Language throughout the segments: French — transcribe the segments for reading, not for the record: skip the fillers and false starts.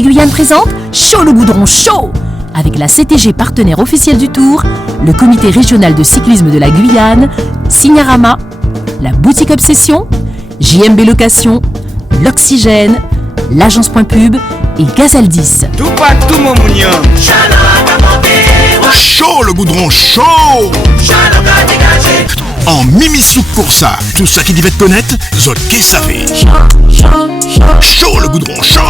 TV Guyane présente Chaud le Goudron Chaud avec la CTG partenaire officielle du Tour, le comité régional de cyclisme de la Guyane, Signarama, la boutique Obsession, JMB Location, l'Oxygène, l'agence Point Pub et Gazelle 10. Chaud le Goudron chaud. En Mimisouk pour ça, tout ça qui devait te connaître, zot qui savait. Chaud le Goudron chaud.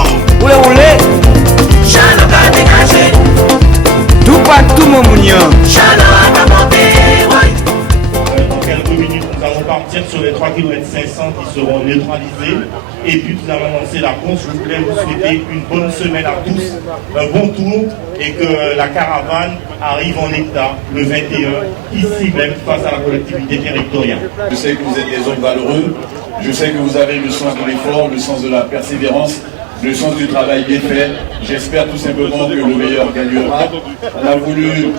Dans quelques minutes, nous allons partir sur les 3 km 500 qui seront neutralisés. Et puis nous allons lancer la course. Je voulais vous souhaiter une bonne semaine à tous, un bon tour et que la caravane arrive en état le 21, ici même, face à la collectivité territoriale. Je sais que vous êtes des hommes valeureux, je sais que vous avez le sens de l'effort, le sens de la persévérance, le sens du travail bien fait. J'espère tout simplement que le meilleur gagnera. On a voulu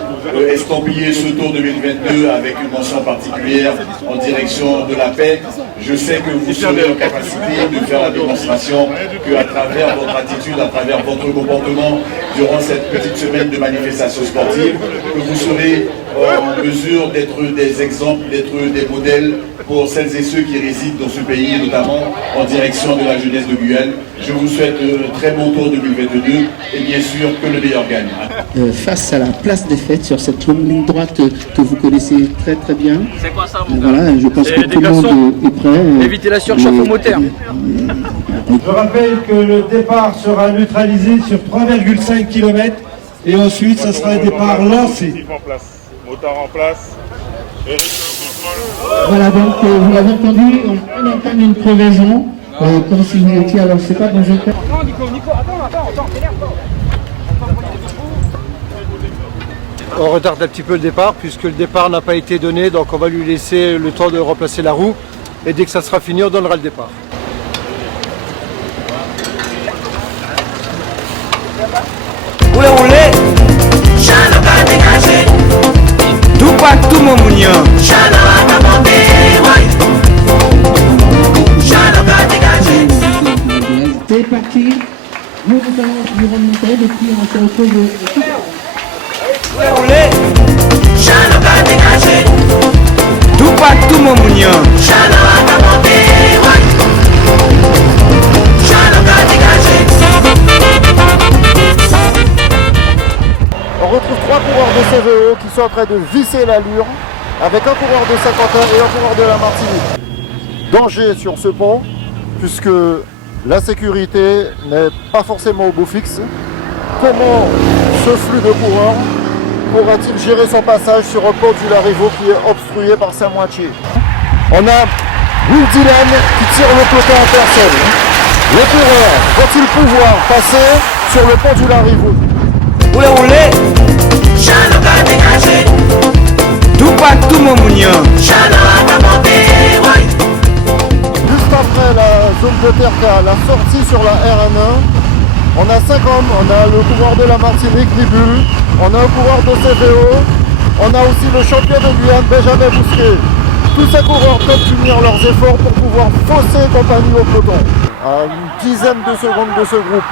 estampiller ce Tour 2022 avec une mention particulière en direction de la paix. Je sais que vous serez en capacité de faire la démonstration qu'à travers votre attitude, à travers votre comportement durant cette petite semaine de manifestation sportive, que vous serez en mesure d'être des exemples, d'être des modèles pour celles et ceux qui résident dans ce pays, notamment en direction de la jeunesse de Guyane. Je vous souhaite un très bon Tour 2022 et bien sûr que le meilleur gagne. Face à la place des fêtes sur cette longue ligne droite que vous connaissez très très bien. C'est quoi ça, mon gars? Voilà, je pense que tout le monde est prêt. Évitez la surchauffe au moteur. Je rappelle que le départ sera neutralisé sur 3,5 km et ensuite ça sera un départ lancé. Moteur en place. Voilà, donc vous l'avez entendu, on entame une crevaison, comme si vous étiez, alors c'est pas dans un cas. Attends, Nico, attends, t'énerve pas. On retarde un petit peu le départ puisque le départ n'a pas été donné, donc on va lui laisser le temps de remplacer la roue et dès que ça sera fini on donnera le départ. C'est parti, nous allons vous remonter et puis on se retrouve. On retrouve 3 coureurs de CVO qui sont en train de visser l'allure avec un coureur de Saint-Quentin et un coureur de la Martinique. Danger sur ce pont puisque la sécurité n'est pas forcément au beau fixe. Comment ce flux de coureurs pourra-t-il gérer son passage sur un pont du Larivot qui est obstrué par sa moitié? On a Will Dylan qui tire le peloton en personne. Les coureurs vont-ils pouvoir passer sur le pont du Larivot? Juste après la zone de terre, la sortie sur la RN1, on a 5 hommes, on a le coureur de la Martinique, Libul, on a un coureur de CVO, on a aussi le champion de Guyane, Benjamin Bousquet. Tous ces coureurs peuvent unir leurs efforts pour pouvoir fausser compagnie au peloton. À une dizaine de secondes de ce groupe,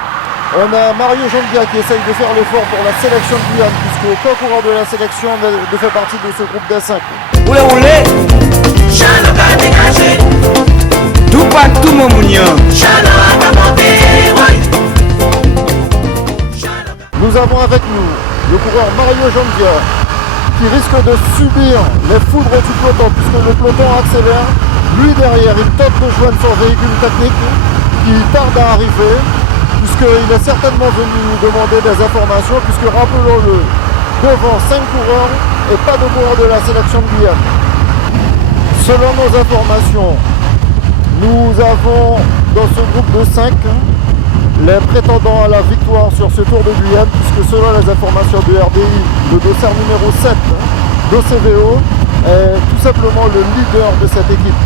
on a Mario Jondia qui essaye de faire l'effort pour la sélection de Guyane, puisque aucun coureur de la sélection ne fait partie de ce groupe des 5. Nous avons avec nous le coureur Mario Jondia qui risque de subir les foudres du peloton puisque le peloton accélère. Lui derrière, il tente de joindre son véhicule technique qui tarde à arriver puisqu'il est certainement venu nous demander des informations puisque rappelons-le, devant 5 coureurs et pas de coureurs de la sélection de Guyane. Selon nos informations, nous avons dans ce groupe de 5 les prétendants à la victoire sur ce Tour de Guyane, puisque selon les informations de RDI, le dossard numéro 7 d'OCVO est tout simplement le leader de cette équipe.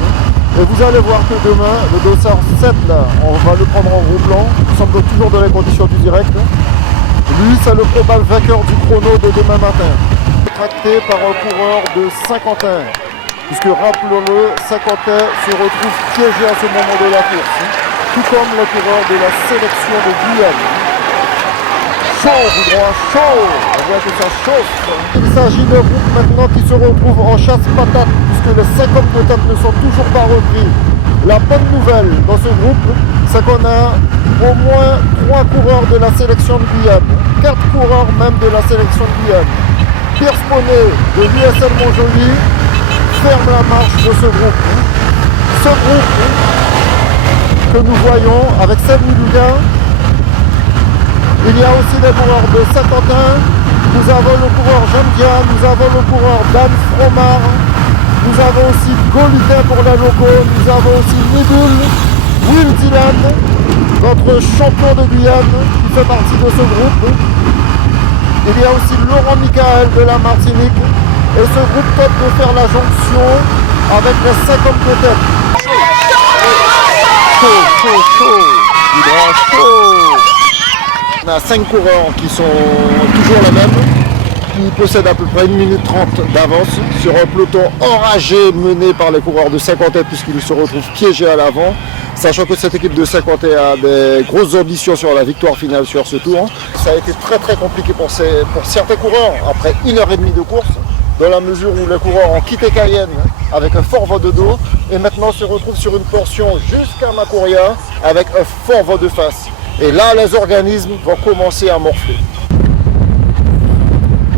Et vous allez voir que demain, le dossard 7, là, on va le prendre en gros plan, nous sommes toujours dans les conditions du direct. Lui, c'est le probable vainqueur du chrono de demain matin. Tracté par un coureur de Saint-Quentin, puisque rappelons-le, Saint-Quentin se retrouve piégé à ce moment de la course, tout comme le coureur de la sélection de Guyane. chaud, goudron chaud. On voit que ça chauffe. Il s'agit de groupes maintenant qui se retrouvent en chasse patate puisque les 5 hommes de tête ne sont toujours pas repris. La bonne nouvelle dans ce groupe, c'est qu'on a au moins 3 coureurs de la sélection de Guyane, 4 coureurs même de la sélection de Guyane. Pierre Poney de l'USL Montjoly ferme la marche de ce groupe. Ce groupe que nous voyons avec Samuel Lugan, il y a aussi des coureurs de Saint-Quentin, nous avons le coureur Jean-Dia, nous avons le coureur Dan Fromard, nous avons aussi Golitin pour la logo, nous avons aussi Nibul, Will Dylan, notre champion de Guyane qui fait partie de ce groupe. Il y a aussi Laurent Michael de la Martinique et ce groupe tente de faire la jonction avec les 5 hommes de tête. Chaud. On a 5 coureurs qui sont toujours les mêmes, qui possèdent à peu près 1 minute 30 d'avance sur un peloton enragé mené par les coureurs de Saint-Quentin puisqu'ils se retrouvent piégés à l'avant, sachant que cette équipe de Saint-Quentin a des grosses ambitions sur la victoire finale sur ce tour. Ça a été très compliqué pour certains coureurs après 1h30 de course, dans la mesure où les coureurs ont quitté Cayenne avec un fort vent de dos et maintenant se retrouvent sur une portion jusqu'à Macouria avec un fort vent de face. Et là, les organismes vont commencer à morfler.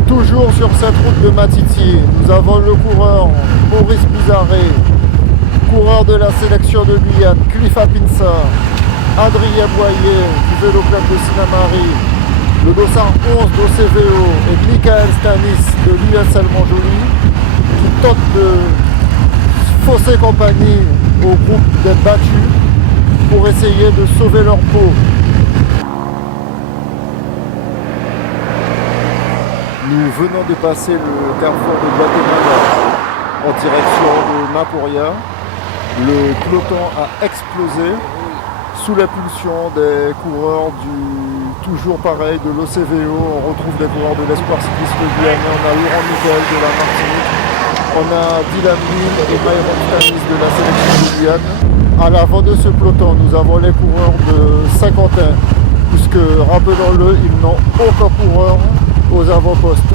Toujours sur cette route de Matiti, nous avons le coureur Maurice Bizarré, coureur de la sélection de Guyane, Cliff Apinsa, Adrien Boyer du vélo club de Sinamari, le dossard 11 d'OCVO et Michael Stanis de l'USL Montjoly qui tentent de fausser compagnie au groupe des battus pour essayer de sauver leur peau. Nous venons de passer le carrefour de Guatemala en direction de Macouria. Le peloton a explosé sous l'impulsion des coureurs toujours pareil de l'OCVO. On retrouve des coureurs de l'Espoir cycliste guyanais. On a Laurent Michael de la Martinique. On a Dylan Will et Myron Stanis de la sélection de Guyane. À l'avant de ce peloton, nous avons les coureurs de Saint-Quentin, puisque, rappelons-le, ils n'ont aucun coureur aux avant-postes.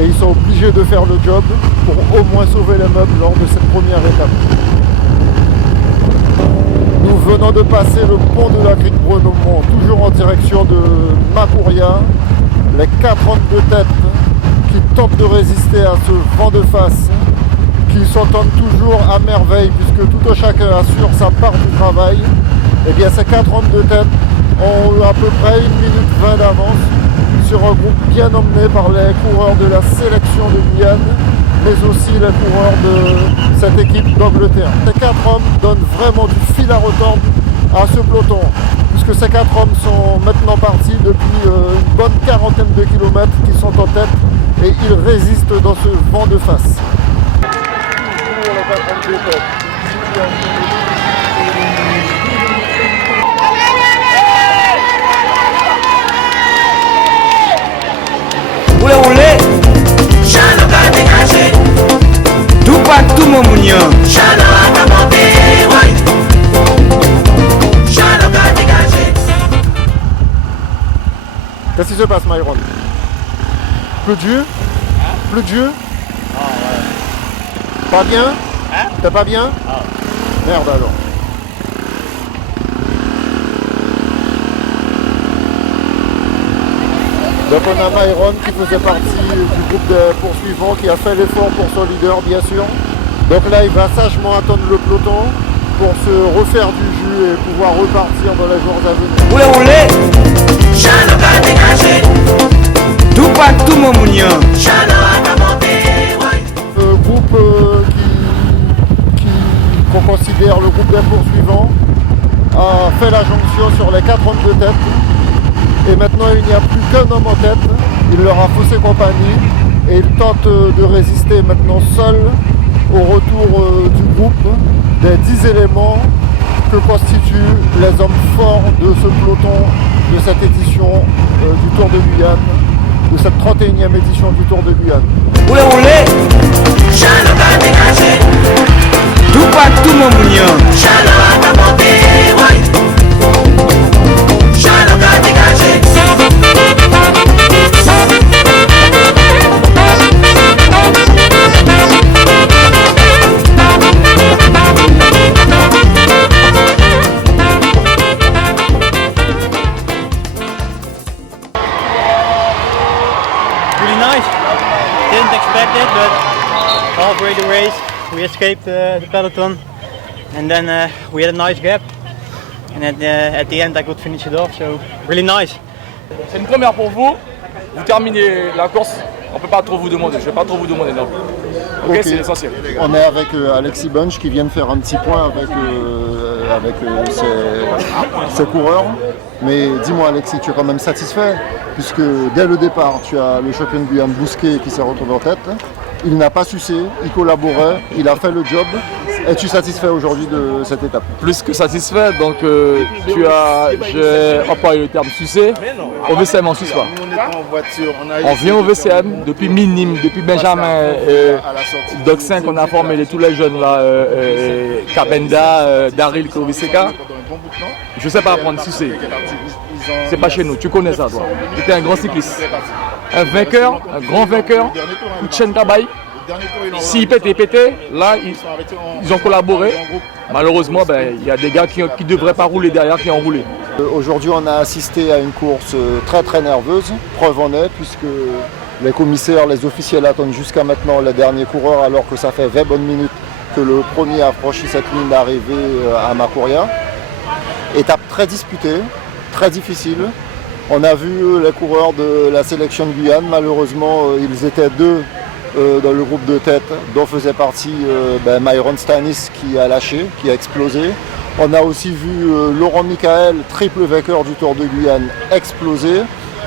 Et ils sont obligés de faire le job pour au moins sauver les meubles lors de cette première étape. Nous venons de passer le pont de la Crique Brenomont, toujours en direction de Macouria. Les 4 hommes de tête qui tentent de résister à ce vent de face, qui s'entendent toujours à merveille puisque tout un chacun assure sa part du travail. Et bien ces 4 hommes de tête ont à peu près 1 minute 20 d'avance sur un groupe bien emmené par les coureurs de la sélection de Guyane, mais aussi les coureurs de cette équipe d'Angleterre. Ces 4 hommes donnent vraiment du fil à retordre à ce peloton, puisque ces 4 hommes sont maintenant partis depuis une bonne quarantaine de kilomètres qui sont en tête et ils résistent dans ce vent de face. Oulé Chano ka dégagé tout partout mon mounion Chano a monté Chano ka dégagé. Qu'est-ce qui se passe Myron? Plus de jus? Plus de jus? Ah ouais. Pas bien? Hein? T'es pas bien? Ah. Merde alors. Donc on a Myron qui faisait partie du groupe de poursuivants qui a fait l'effort pour son leader bien sûr. Donc là il va sagement attendre le peloton pour se refaire du jus et pouvoir repartir dans les jours à venir. Oulé Chano ka dégagé tout partout mon mounion Chano a monté groupe qu'on considère le groupe des poursuivants a fait la jonction sur les 4 hommes de tête. Et maintenant il n'y a plus qu'un homme en tête, il leur a faussé compagnie et il tente de résister maintenant seul au retour du groupe des 10 éléments que constituent les hommes forts de ce peloton de cette édition du Tour de Guyane, de cette 31e édition du Tour de Guyane. Oulé Chano ka dégagé tout partout mon mounion Chano a monté Chano ka dégagé didn't expect it, but halfway the race we escaped the peloton, and then we had a nice gap, and at the end I could finish it off, so really nice. C'est une première pour vous, vous terminez la course, on ne peut pas trop vous demander, je ne vais pas trop vous demander non. Ok, c'est l'essentiel. On est avec Alexis Bunch qui vient de faire un petit point avec ses coureurs. Mais dis-moi Alexis, tu es quand même satisfait puisque dès le départ, tu as le champion de Guyane Bousquet qui s'est retrouvé en tête. Il n'a pas sucé, il collaborait, il a fait le job. Es-tu satisfait aujourd'hui de cette étape? Plus que satisfait, donc j'ai employé le terme sucé. Au VCM, on ne suce pas. On vient au VCM depuis minime, depuis Benjamin Doc 5, on a formé tous les jeunes là, Kabenda, Daryl, KVCK. Je ne sais pas apprendre sucer. C'est pas chez nous, tu connais ça toi. Tu étais un grand cycliste. Un vainqueur, un grand vainqueur, coup de chaîne tabaye. S'ils pétaient, là ils ont collaboré. Malheureusement, il y a des gars qui ne devraient pas rouler derrière qui ont roulé. Aujourd'hui, on a assisté à une course très très nerveuse. Preuve en est, puisque les commissaires, les officiels attendent jusqu'à maintenant les derniers coureurs, alors que ça fait 20 bonnes minutes que le premier a franchi cette ligne d'arrivée à Makouria. Étape très disputée, très difficile. On a vu les coureurs de la sélection de Guyane, malheureusement ils étaient deux dans le groupe de tête, dont faisait partie Myron Stanis qui a lâché, qui a explosé. On a aussi vu Laurent Michael, triple vainqueur du Tour de Guyane, exploser.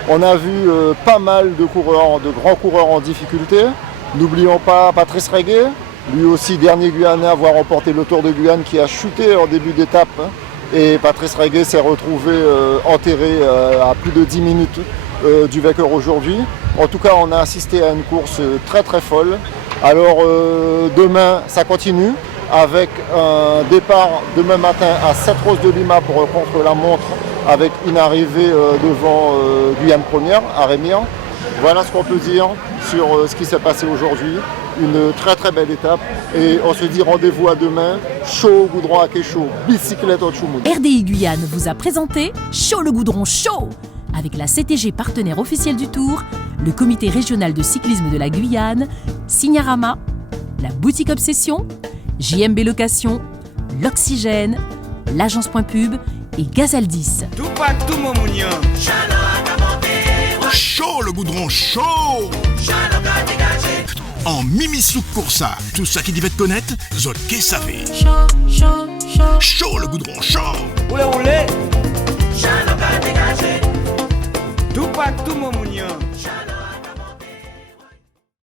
On a vu pas mal de coureurs, de grands coureurs en difficulté. N'oublions pas Patrice Reguet, lui aussi dernier Guyanais à avoir remporté le Tour de Guyane, qui a chuté en début d'étape. Et Patrice Reguet s'est retrouvé enterré à plus de 10 minutes du vainqueur aujourd'hui. En tout cas, on a assisté à une course très très folle. Alors demain, ça continue avec un départ demain matin à 7 Roses de Lima pour contre la montre, avec une arrivée devant Guyane Première à Rémire. Voilà ce qu'on peut dire sur ce qui s'est passé aujourd'hui. Une très très belle étape et on se dit rendez-vous à demain. Chaud au goudron à Kécho, bicyclette au Tchoumoun. RDI Guyane vous a présenté Chaud le goudron chaud avec la CTG partenaire officielle du Tour, le comité régional de cyclisme de la Guyane, Signarama, la boutique Obsession, JMB Location, l'Oxygène, l'agence Point Pub et Gazelle 10. Chaud le goudron chaud. En Mimisouk pour ça, tout ça qui devait te connaître, zot qu'est savez. Chaud le goudron chaud. Oulé, oulé. Tout pas tout mon mounion.